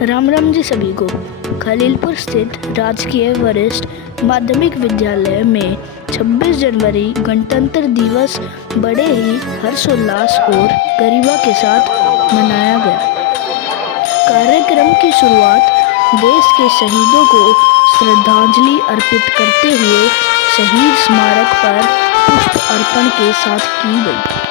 राम राम जी सभी को। खलीलपुर स्थित राजकीय वरिष्ठ माध्यमिक विद्यालय में 26 जनवरी गणतंत्र दिवस बड़े ही हर्षोल्लास और गरिमा के साथ मनाया गया। कार्यक्रम की शुरुआत देश के शहीदों को श्रद्धांजलि अर्पित करते हुए शहीद स्मारक पर पुष्प अर्पण के साथ की गई।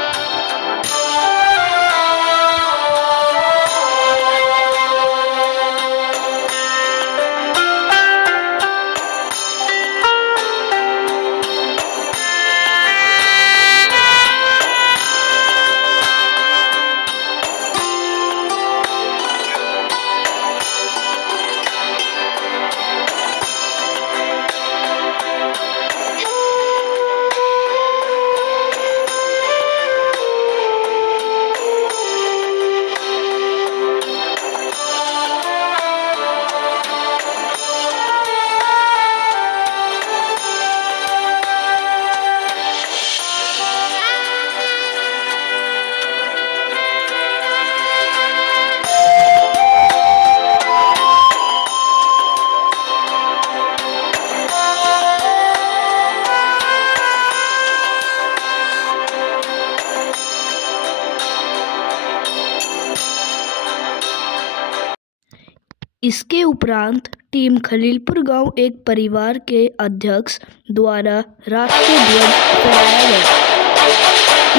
इसके उपरांत टीम खलीलपुर गांव एक परिवार के अध्यक्ष द्वारा राष्ट्रीय ध्वज फहराया गया।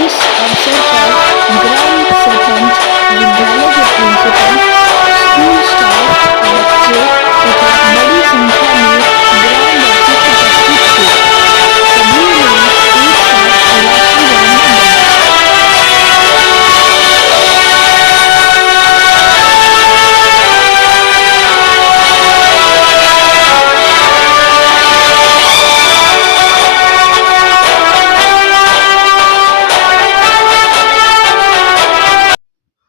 इस अवसर पर ग्राम सरपंच, विद्यालय के प्रिंसिपल, स्कूल स्टाफ, बच्चे तथा बड़ी संख्या में ग्रामवासी उपस्थित थे। सभी ने एक साथ राष्ट्रीय गान गाया।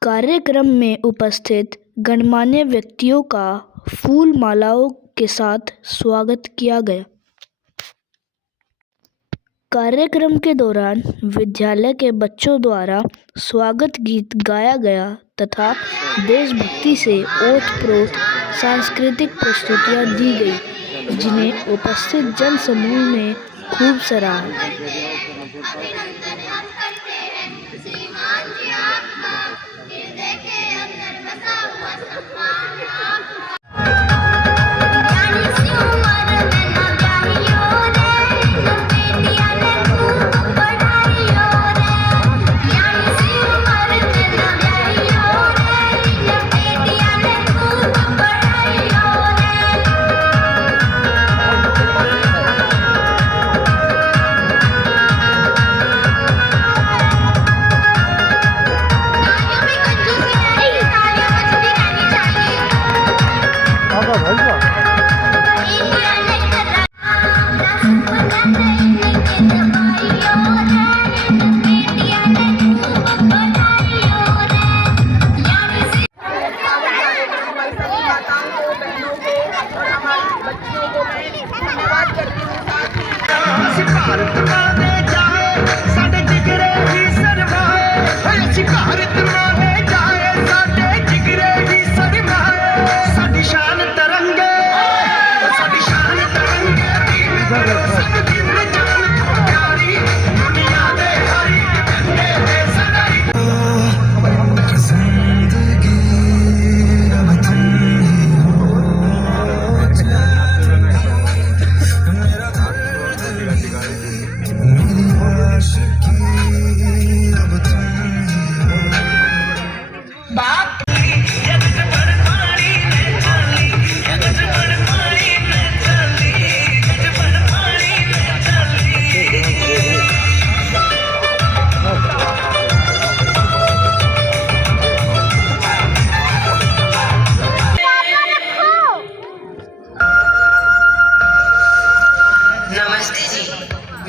कार्यक्रम में उपस्थित गणमान्य व्यक्तियों का फूल मालाओं के साथ स्वागत किया गया। कार्यक्रम के दौरान विद्यालय के बच्चों द्वारा स्वागत गीत गाया गया तथा देशभक्ति से ओत-प्रोत सांस्कृतिक प्रस्तुतियां दी गई, जिन्हें उपस्थित जन समूह ने खूब सराहा।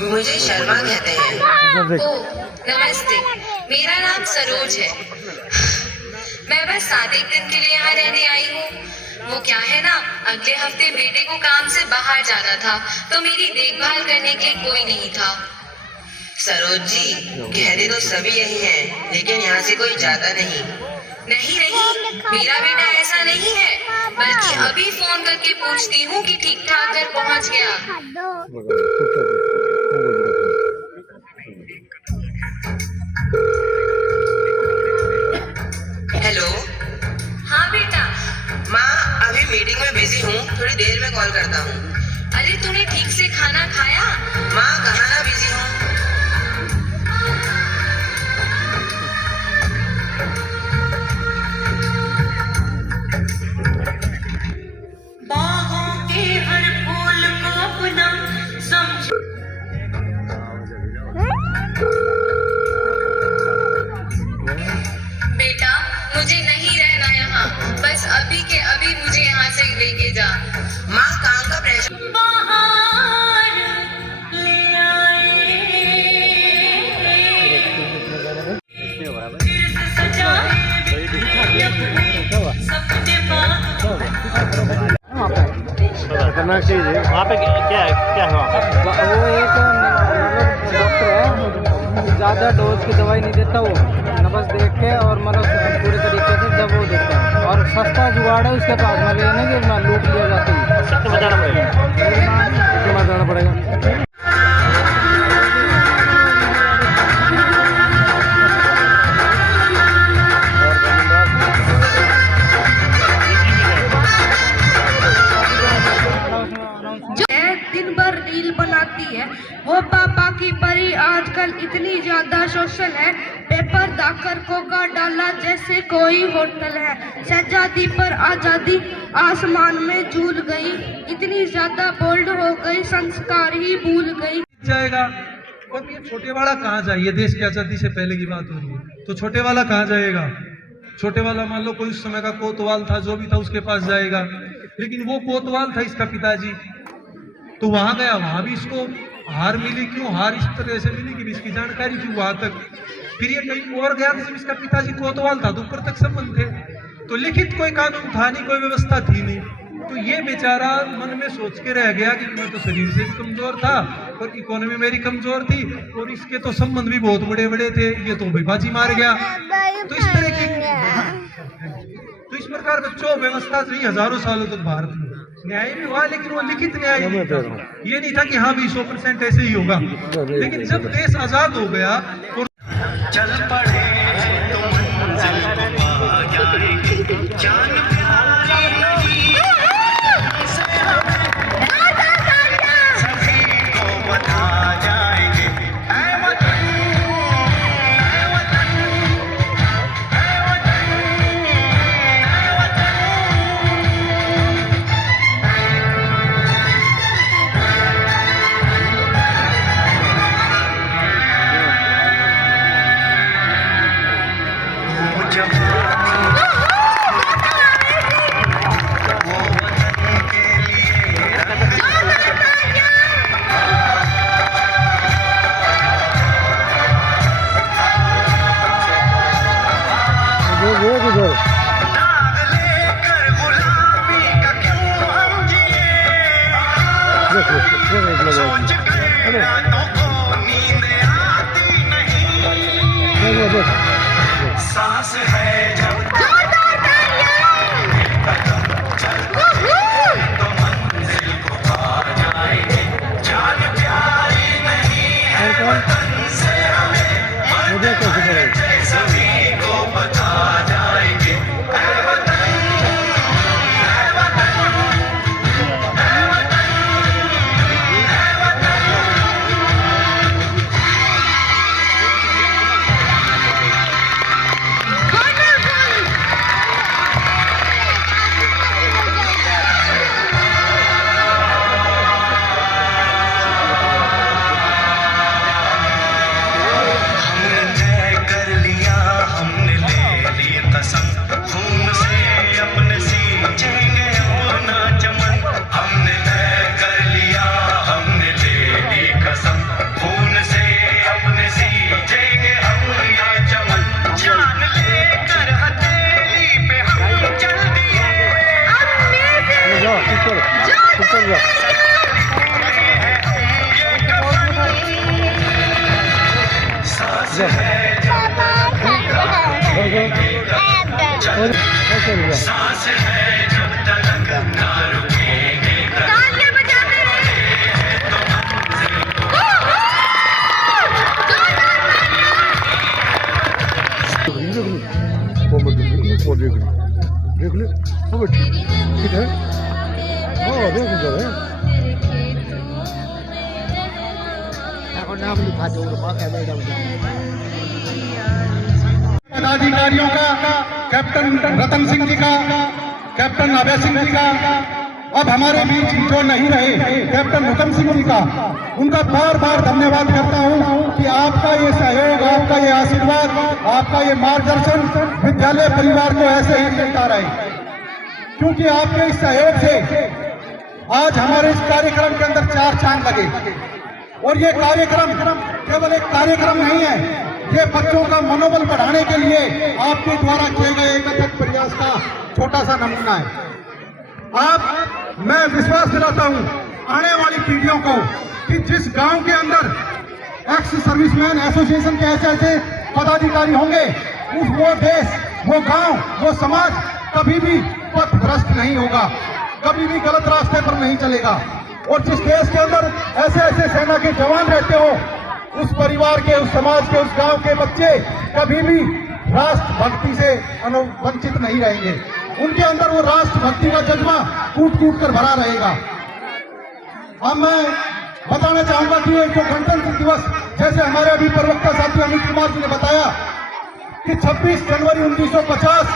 मुझे शर्मा कहते हैं। नमस्ते, मेरा नाम सरोज है। मैं बस 7 दिन के लिए यहाँ रहने आई हूँ। वो क्या है ना, अगले हफ्ते बेटे को काम से बाहर जाना था, तो मेरी देखभाल करने के कोई नहीं था। सरोज जी, कहते तो सभी यही हैं, लेकिन यहाँ से कोई जाता नहीं। नहीं, मेरा बेटा ऐसा नहीं है। बल्कि अभी फोन करके पूछती हूँ कि ठीक ठाक घर पहुँच गया। हेलो। हाँ बेटा। माँ अभी मीटिंग में बिजी हूँ, थोड़ी देर में कॉल करता हूँ। अरे तूने ठीक से खाना खाया? माँ कहाँ ना बिजी हूँ। बाहों के हर फूल को अपना समझ। बेटा मुझे नहीं रहना यहाँ, बस अभी के अभी मुझे यहाँ से लेके जा। माँ काम का प्रेशर। बाहर ले आए, खतरनाक चीज है वहाँ पे। क्या है वहाँ पे? वो एक डॉक्टर है, ज़्यादा डोज की दवाई नहीं देता वो, नब्ज देख के और मतलब पूरे तरीके से जब वो देता है। और सस्ता जुगाड़ है उसके पास, मतलब ये नहीं कि ना लूट लिया जाता है। सख्त बताना पड़ेगा, कितना बताना पड़ेगा। दिन भर रील बनाती है वो पापा की परी आजकल इतनी ज्यादा सोशल है, पेपर दाकर कोका डाला जैसे कोई होटल है, शहजादी पर आजादी आसमान में झूल गई, इतनी ज्यादा बोल्ड हो गई संस्कार ही भूल गई। जाएगा और ये छोटे वाला कहाँ जाए? ये देश की आजादी से पहले की बात हो रही है, तो छोटे वाला कहाँ जाएगा? छोटे वाला मान लो कोई उस समय का कोतवाल था, जो भी था उसके पास जाएगा, लेकिन वो कोतवाल था इसका पिताजी, तो वहां गया, वहां भी इसको हार मिली। क्यों हार इस तरह से मिली कि इसकी जानकारी थी वहां तक। फिर ये कहीं और गया, जब इसका पिताजी कोतवाल था तो ऊपर तक संबंध थे, तो लिखित कोई कानून था नहीं, कोई व्यवस्था थी नहीं, तो ये बेचारा मन में सोच के रह गया कि मैं तो शरीर से भी कमजोर था और इकोनॉमी मेरी कमजोर थी और इसके तो संबंध भी बहुत बड़े बड़े थे, ये तो बाजी मार गया। तो इस तरह की, तो इस प्रकार बच्चों व्यवस्था रही हजारों सालों तक भारत में। न्याय भी हुआ, लेकिन वो लिखित न्याय नहीं था। ये नहीं था कि हाँ भी 100% ऐसे ही होगा। लेकिन जब देश आजाद हो गया और चल पड़े तो मंजिल को पा जाएंगे, जान प्यारी नहीं सभी को बता जाएंगे। ऐ वतन, ऐ वतन, ऐ वतन, ऐ वतन। वो जवानी वो वतन के लिए दाग लेकर गुलाबी का क्यों हम जिए, सोच कर रातों को नींद आती नहीं, सांस है जब कदम चलते तो मंजिल को पा जाएंगे, जान प्यारी नहीं है वतन से हमें, मर जाए सभी को बता जाएंगे। ऐ वतन, ऐ वतन, ऐ वतन, ऐ वतन। हमने तय कर लिया, हमने ले ली कसम, खून से अपने सींचेंगे अपना चमन। हमने तय कर लिया, हमने ले ली कसम, खून से अपने सींचेंगे अपना चमन। जान लेकर हथेली पे हम चल दिए, सांस है जब सांस है जब तक देख ले वो बैठी ठीक है हाँ देख इधर है पदाधिकारियों का, कैप्टन रतन सिंह जी का, कैप्टन अभय सिंह जी का, अब हमारे बीच जो नहीं रहे कैप्टन हुकम सिंह जी का, उनका बार बार धन्यवाद करता हूं कि आपका ये सहयोग, आपका ये आशीर्वाद, आपका ये मार्गदर्शन विद्यालय परिवार को ऐसे ही मिलता रहे, क्योंकि आपके इस सहयोग से आज हमारे इस कार्यक्रम के अंदर 4 चांद लगे। और ये कार्यक्रम केवल एक कार्यक्रम नहीं है, ये बच्चों का मनोबल बढ़ाने के लिए आपके द्वारा किए गए एक अथक प्रयास का छोटा सा नमूना है। मैं विश्वास दिलाता हूं आने वाली पीढ़ियों को कि जिस गांव के अंदर एक्स सर्विसमैन एसोसिएशन के ऐसे पदाधिकारी होंगे, वो देश, वो गांव, वो समाज कभी भी पथभ्रष्ट नहीं होगा, कभी भी गलत रास्ते पर नहीं चलेगा। और जिस देश के अंदर ऐसे सेना के जवान रहते हो, उस परिवार के, उस समाज के, उस गांव के बच्चे कभी भी राष्ट्रभक्ति से वंचित नहीं रहेंगे। उनके अंदर वो राष्ट्रभक्ति का जज्बा कूट कूट कर भरा रहेगा। अब मैं बताना चाहूंगा कि ये जो गणतंत्र दिवस, जैसे हमारे अभी प्रवक्ता साथी अमित कुमार जी ने बताया कि 26 जनवरी 1950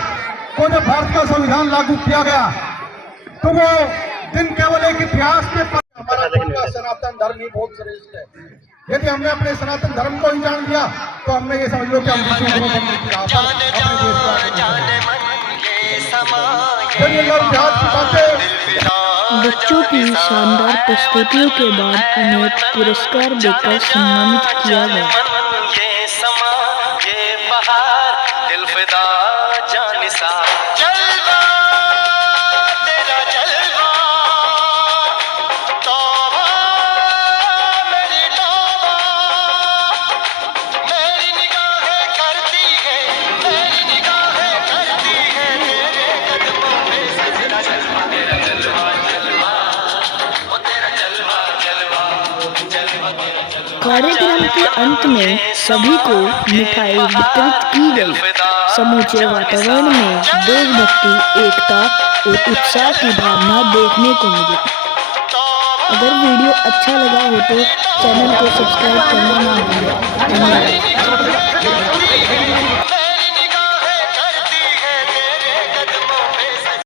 को जब भारत का संविधान लागू किया गया, तो वो दिन केवल एक इतिहास के पर हमारा पूरा सनातन धर्म ही बहुत श्रेष्ठ है। यदि हमने अपने सनातन धर्म को ही जान लिया तो हमने ये समझ लो कि हम विश्व गुरु बनने की राह पर अपने देश को बच्चों की शानदार प्रस्तुतियों के बाद उन्हें पुरस्कार देकर सम्मानित किया गया। कार्यक्रम के अंत में सभी को मिठाई वितरित की गई। समूचे वातावरण में देशभक्ति, एकता और उत्साह की भावना देखने को मिली। अगर वीडियो अच्छा लगा हो तो चैनल को सब्सक्राइब करना ना भूलें। धन्यवाद।